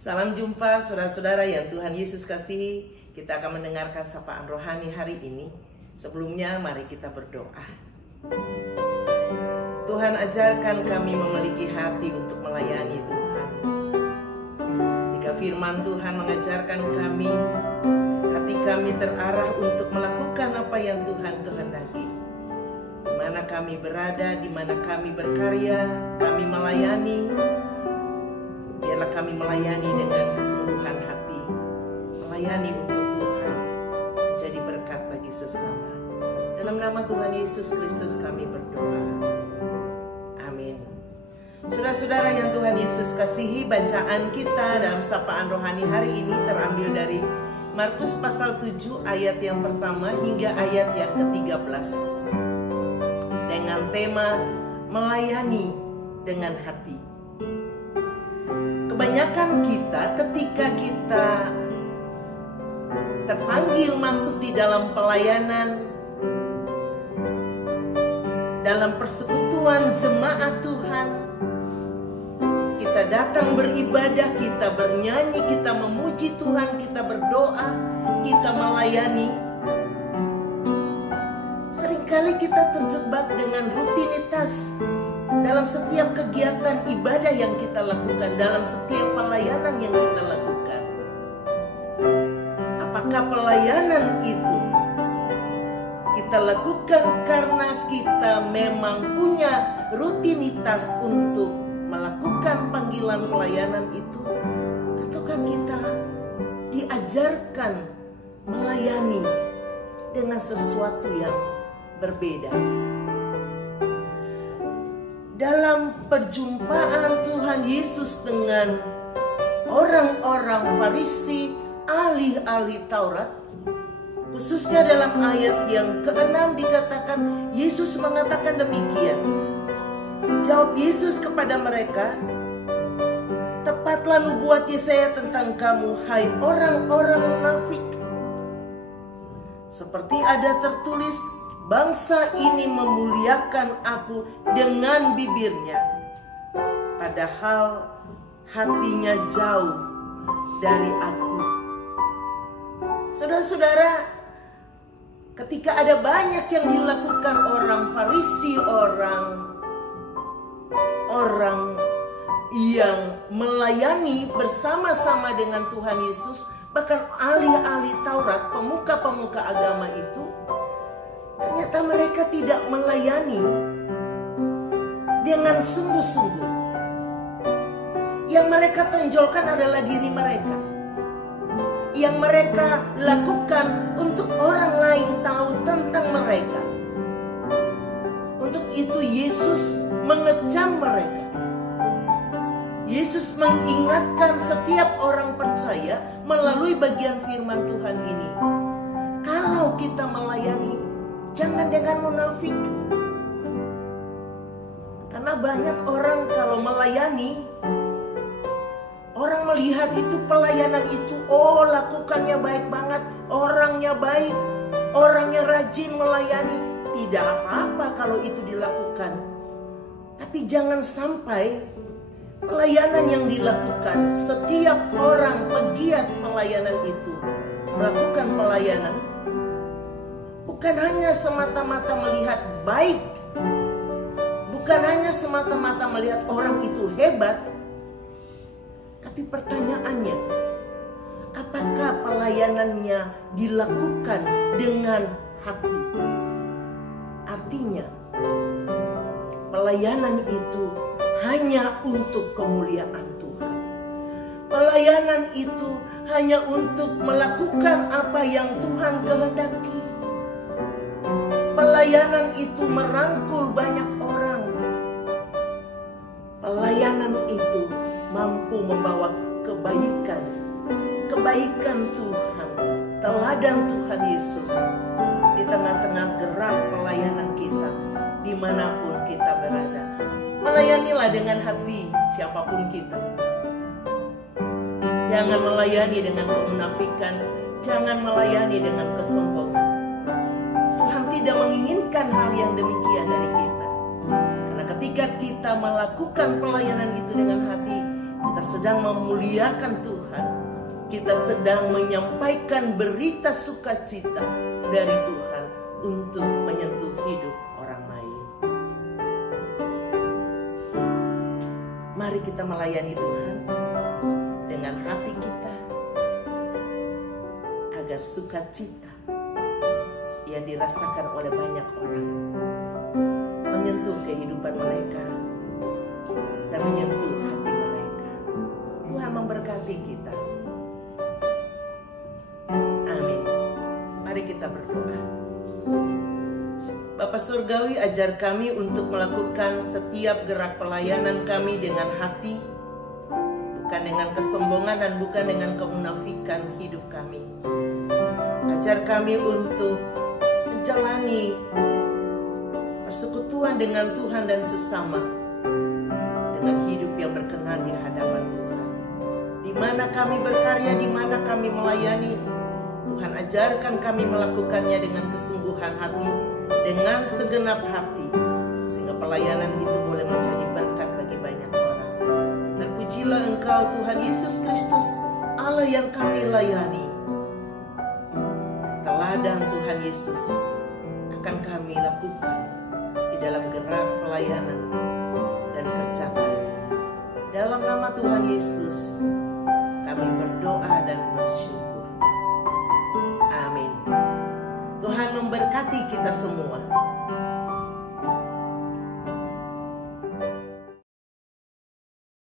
Salam jumpa saudara-saudara yang Tuhan Yesus kasihi. Kita akan mendengarkan sapaan rohani hari ini. Sebelumnya mari kita berdoa. Tuhan, ajarkan kami memiliki hati untuk melayani Tuhan. Jika firman Tuhan mengajarkan kami, hati kami terarah untuk melakukan apa yang Tuhan kehendaki. Di mana kami berada, di mana kami berkarya, kami melayani. Biarlah kami melayani dengan kesungguhan hati, melayani untuk Tuhan, menjadi berkat bagi sesama. Dalam nama Tuhan Yesus Kristus kami berdoa. Amin. Saudara-saudara yang Tuhan Yesus kasihi, bacaan kita dalam sapaan rohani hari ini terambil dari Markus pasal 7 ayat yang pertama hingga ayat yang ke-13. Dengan tema melayani dengan hati. Kebanyakan kita ketika kita terpanggil masuk di dalam pelayanan, dalam persekutuan jemaat Tuhan, kita datang beribadah, kita bernyanyi, kita memuji Tuhan, kita berdoa, kita melayani. Seringkali kita terjebak dengan rutinitas dalam setiap kegiatan ibadah yang kita lakukan, dalam setiap pelayanan yang kita lakukan. Apakah pelayanan itu kita lakukan karena kita memang punya rutinitas untuk melakukan panggilan pelayanan itu, ataukah kita diajarkan melayani dengan sesuatu yang berbeda? Dalam perjumpaan Tuhan Yesus dengan orang-orang Farisi, ahli-ahli Taurat, khususnya dalam ayat yang ke-6 dikatakan, Yesus mengatakan demikian. Jawab Yesus kepada mereka, "Tepatlah nubuat Yesaya tentang kamu, hai orang-orang munafik. Seperti ada tertulis, bangsa ini memuliakan aku dengan bibirnya, padahal hatinya jauh dari aku." Saudara-saudara, ketika ada banyak yang dilakukan orang Farisi, orang yang melayani bersama-sama dengan Tuhan Yesus, bahkan ahli-ahli Taurat, pemuka-pemuka agama itu, ternyata mereka tidak melayani dengan sungguh-sungguh. Yang mereka tonjolkan adalah diri mereka. Yang mereka lakukan untuk orang lain tahu tentang mereka. Untuk itu Yesus mengecam mereka. Yesus mengingatkan setiap orang percaya melalui bagian firman Tuhan ini. Kalau kita melayani, jangan dengan munafik. Karena banyak orang kalau melayani, orang melihat itu pelayanan itu, oh lakukannya baik banget, orangnya baik, orangnya rajin melayani. Tidak apa-apa kalau itu dilakukan. Tapi jangan sampai pelayanan yang dilakukan, setiap orang pegiat pelayanan itu melakukan pelayanan, bukan hanya semata-mata melihat baik, bukan hanya semata-mata melihat orang itu hebat, tapi pertanyaannya, apakah pelayanannya dilakukan dengan hati? Artinya, pelayanan itu hanya untuk kemuliaan Tuhan. Pelayanan itu hanya untuk melakukan apa yang Tuhan kehendaki. Pelayanan itu merangkul banyak orang. Pelayanan itu mampu membawa kebaikan kebaikan Tuhan, teladan Tuhan Yesus di tengah-tengah gerak pelayanan kita, dimanapun kita berada. Melayanilah dengan hati siapapun kita. Jangan melayani dengan kemunafikan, jangan melayani dengan kesombongan. Tuhan tidak menginginkan hal yang demikian dari kita. Karena ketika kita melakukan pelayanan itu dengan hati, kita sedang memuliakan Tuhan. Kita sedang menyampaikan berita sukacita dari Tuhan untuk menyentuh hidup orang lain. Mari kita melayani Tuhan dengan hati kita, agar sukacita yang dirasakan oleh banyak orang menyentuh kehidupan mereka dan menyentuh hati mereka. Tuhan memberkati kita. Amin. Mari kita berdoa. Bapa Surgawi, ajar kami untuk melakukan setiap gerak pelayanan kami dengan hati, bukan dengan kesombongan dan bukan dengan kemunafikan hidup kami. Ajar kami untuk menjalani persekutuan dengan Tuhan dan sesama, dengan hidup yang berkenan di hadapan Tuhan. Di mana kami berkarya, di mana kami melayani, Tuhan ajarkan kami melakukannya dengan kesungguhan hati, dengan segenap hati, sehingga pelayanan itu boleh menjadi berkat bagi banyak orang. Terpujilah Engkau Tuhan Yesus Kristus, Allah yang kami layani. Teladan Tuhan Yesus akan kami lakukan di dalam gerak pelayanan dan kerja kami. Dalam nama Tuhan Yesus kami berdoa dan bersyukur. Amin. Tuhan memberkati kita semua.